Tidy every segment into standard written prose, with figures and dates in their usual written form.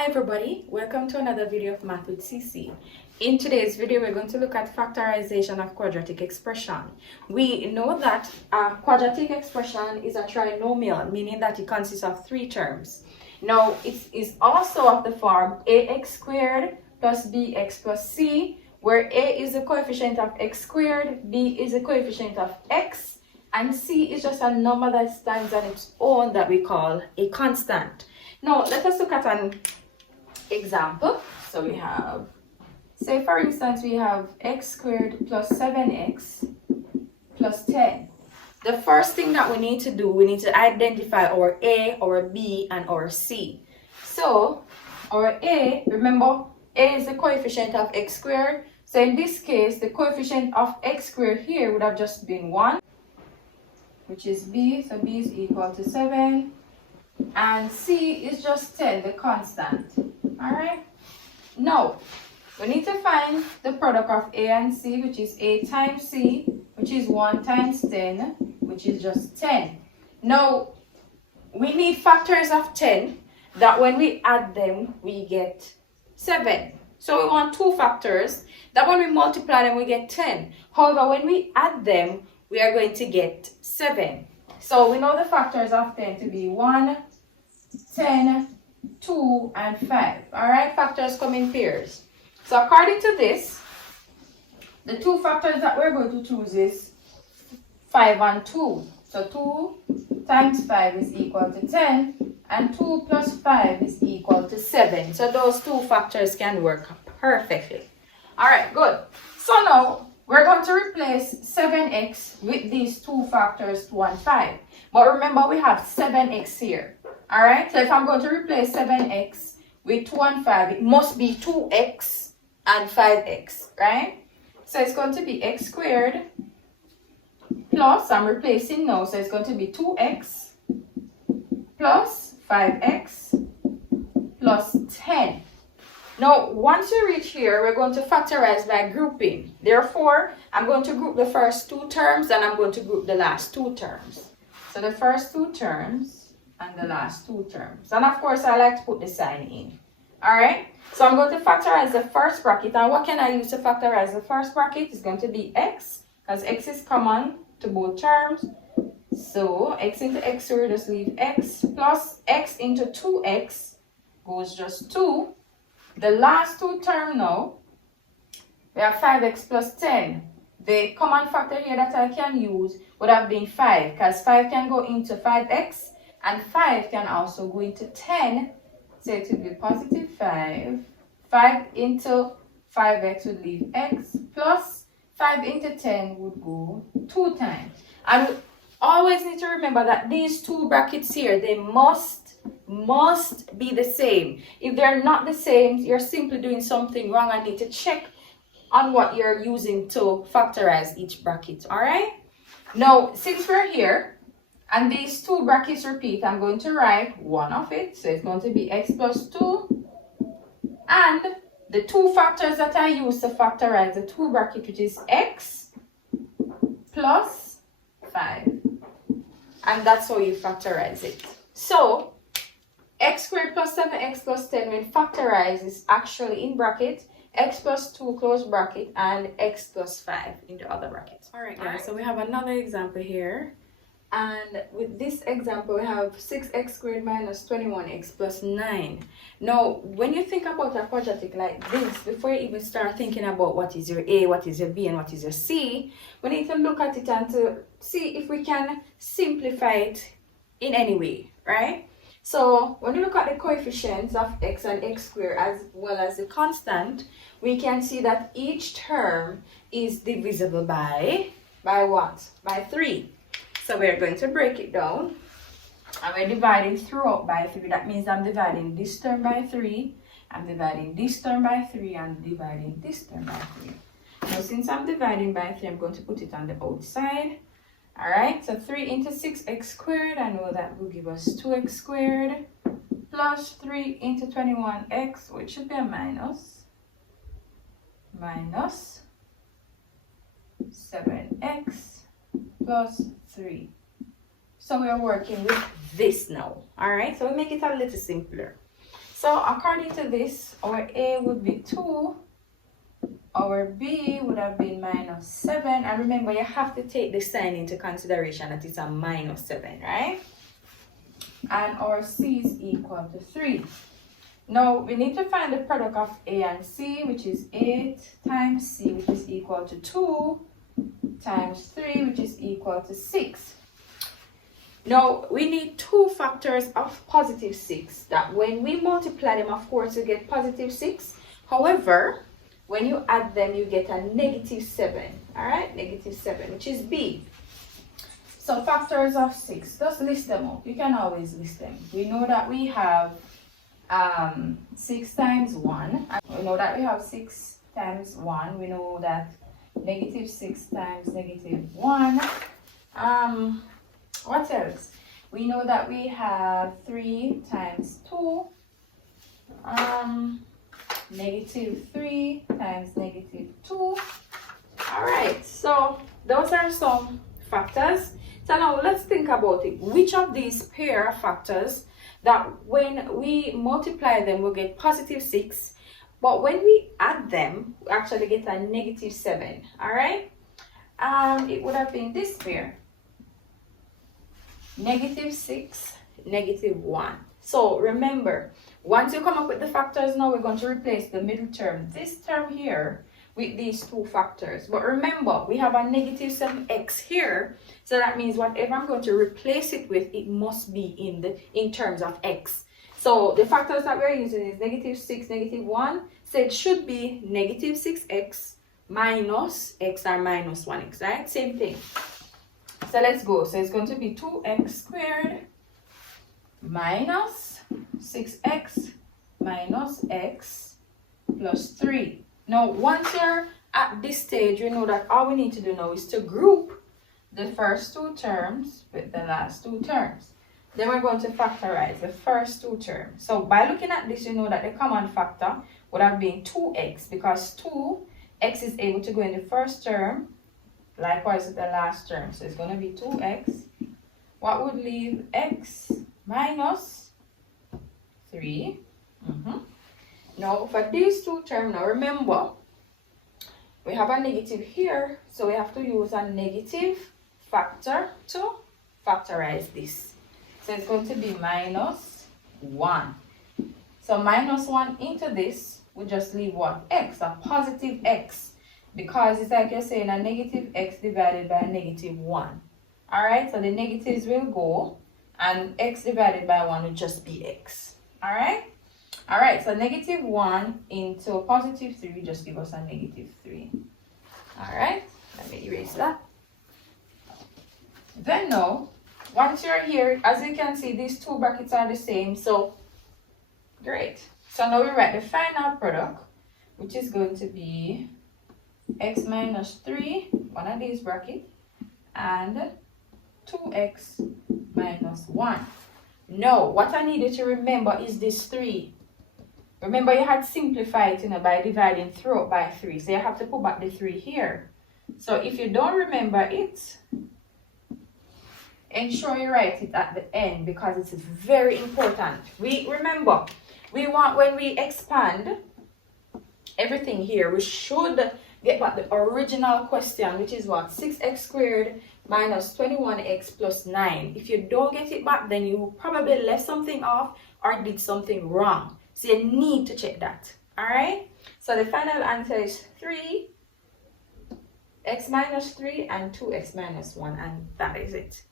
Hi everybody, welcome to another video of Math with CC. In today's video, we're going to look at factorization of quadratic expression. We know that a quadratic expression is a trinomial, meaning that it consists of three terms. Now, it is also of the form ax squared plus bx plus c, where a is the coefficient of x squared, b is the coefficient of x, and c is just a number that stands on its own that we call a constant. Now, let us look at an example. So we have, say for instance, we have x squared plus 7x plus 10. The first thing that we need to do, we need to identify our a, our b, and our c. So our a, remember, a is the coefficient of x squared. So in this case, the coefficient of x squared here would have just been 1, which is b. So b is equal to 7. And c is just 10, the constant. Alright? Now, we need to find the product of a and c, which is a times c, which is 1 times 10, which is just 10. Now, we need factors of 10 that when we add them, we get 7. So we want two factors that when we multiply them, we get 10. However, when we add them, we are going to get 7. So we know the factors of 10 to be 1, 10, 2, and 5. Alright, factors come in pairs. So according to this, the two factors that we're going to choose is 5 and 2. So 2 times 5 is equal to 10, and 2 plus 5 is equal to 7. So those two factors can work perfectly. Alright, good. So now, we're going to replace 7x with these two factors, 2 and 5. But remember, we have 7x here. Alright, so if I'm going to replace 7x with 2 and 5, it must be 2x and 5x, right? So it's going to be x squared plus, I'm replacing now, so it's going to be 2x plus 5x plus 10. Now, once you reach here, we're going to factorize by grouping. Therefore, I'm going to group the first two terms and I'm going to group the last two terms. So the first two terms and the last two terms. And of course, I like to put the sign in. Alright, so I'm going to factorize the first bracket. And what can I use to factorize the first bracket? It's going to be x, because x is common to both terms. So x into x, so we just leave x, plus x into 2x goes just 2. The last two term now, we have 5x plus 10. The common factor here that I can use would have been 5, because 5 can go into 5x, and 5 can also go into 10. So it would be positive 5. 5 into 5x would leave x, plus 5 into 10 would go 2 times. And we always need to remember that these two brackets here, they must be the same. If they're not the same, you're simply doing something wrong and need to check on what you're using to factorize each bracket. Alright? Now, since we're here, and these two brackets repeat, I'm going to write one of it. So it's going to be x plus 2. And the two factors that I use to factorize the two bracket, which is x plus 5. And that's how you factorize it. So, x squared plus 7x plus 10 when factorized is actually in bracket, x plus 2 close bracket, and x plus 5 in the other bracket. Alright guys, so we have another example here. And with this example, we have 6x squared minus 21x plus 9. Now, when you think about a quadratic like this, before you even start thinking about what is your a, what is your b, and what is your c, we need to look at it and to see if we can simplify it in any way, right? So, when you look at the coefficients of x and x squared as well as the constant, we can see that each term is divisible by what? By 3. So we're going to break it down, and we're dividing throughout by 3. That means I'm dividing this term by 3, I'm dividing this term by 3, and dividing this term by 3. Now, since I'm dividing by 3, I'm going to put it on the outside. Alright, so 3 into 6x squared, I know that will give us 2x squared, plus 3 into 21x, which should be a minus 7x plus 3. So we are working with this now. Alright, so we make it a little simpler. So according to this, our A would be 2, our B would have been minus 7, and remember you have to take the sign into consideration that it's a minus 7, right? And our C is equal to 3. Now we need to find the product of A and C, which is 8 times C, which is equal to 2 times 3, which is equal to 6. Now we need two factors of positive 6 that when we multiply them, of course, you get positive 6. However, when you add them, you get a negative 7. All right, negative 7, which is B. So factors of 6, just list them up. You can always list them. We know that we have 6 times 1. We know that we have 6 times 1. We know that negative 6 times negative 1. What else? We know that we have 3 times 2. Negative 3 times negative 2. All right, so those are some factors. So now let's think about it. Which of these pair of factors that when we multiply them, we'll get positive 6, but when we add them, we actually get a negative 7. All right, it would have been this pair. Negative 6, negative 1. So remember, once you come up with the factors, now we're going to replace the middle term, this term here, with these two factors. But remember, we have a negative 7x here, so that means whatever I'm going to replace it with, it must be in terms of x. So the factors that we're using is negative 6, negative 1, so it should be negative 6x minus x or minus 1x, right? Same thing. So let's go. So it's going to be 2x squared minus 6x minus x plus 3. Now, once you're at this stage, you know that all we need to do now is to group the first two terms with the last two terms. Then we're going to factorize the first two terms. So by looking at this, you know that the common factor would have been 2x, because 2x is able to go in the first term, likewise with the last term. So it's going to be 2x. What would leave? X minus 3. Now for these two terms, now remember, we have a negative here, so we have to use a negative factor to factorize this. So it's going to be minus 1. So minus 1 into this, we just leave what? X, a positive x. Because it's like you're saying a negative x divided by a negative 1. Alright, so the negatives will go, and x divided by 1 will just be x. Alright? Alright, so negative 1 into positive 3 will just give us a negative 3. Alright, let me erase that. Then now, once you're here, as you can see, these two brackets are the same, so great. So now we write the final product, which is going to be x minus 3, one of these brackets, and 2x minus 1. Now, what I need you to remember is this 3. Remember, you had simplified it, by dividing through by 3. So you have to put back the 3 here. So if you don't remember it, ensure you write it at the end, because it's very important. Remember, we want, when we expand everything here, we should get back the original question, which is what? 6x squared minus 21x plus 9. If you don't get it back, then you probably left something off or did something wrong. So you need to check that. Alright? So the final answer is 3, x minus 3 and 2x minus 1, and that is it.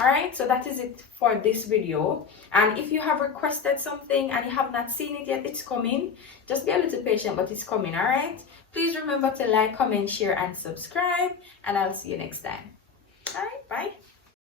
Alright, so that is it for this video. And if you have requested something and you have not seen it yet, it's coming. Just be a little patient, but it's coming. Alright? Please remember to like, comment, share, and subscribe. And I'll see you next time. Alright, bye.